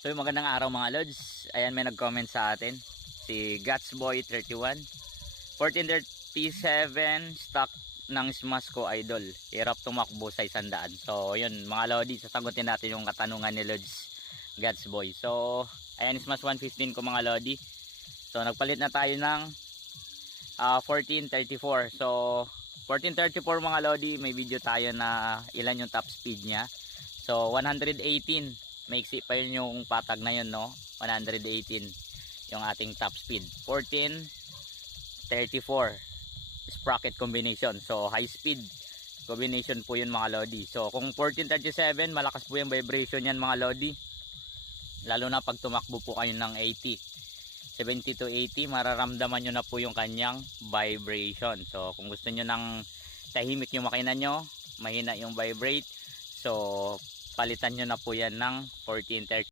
So magandang araw mga lods. Ayan, may nag-comment sa atin. Si Gatsboy31. 1437 stock ng Smash ko idol. Hirap tumakbo sa 100. So yun mga lodi, sasagutin natin yung katanungan ni Lods Gatsboy. So ayan, Smash 115 ko mga lodi. So nagpalit na tayo ng 1434. So 1434 mga lodi, may video tayo na ilan yung top speed niya. So 118, maiksi pa yun yung patag na yun, no? 118 yung ating top speed. 1434 sprocket combination. So high speed combination po yun mga lodi. So kung 1437, malakas po yung vibration yan mga lodi. Lalo na pag tumakbo po kayo ng 80, 70 to 80, mararamdaman nyo na po yung kanyang vibration. So kung gusto nyo ng tahimik yung makina nyo, mahina yung vibrate, so palitan nyo na po yan ng 1434.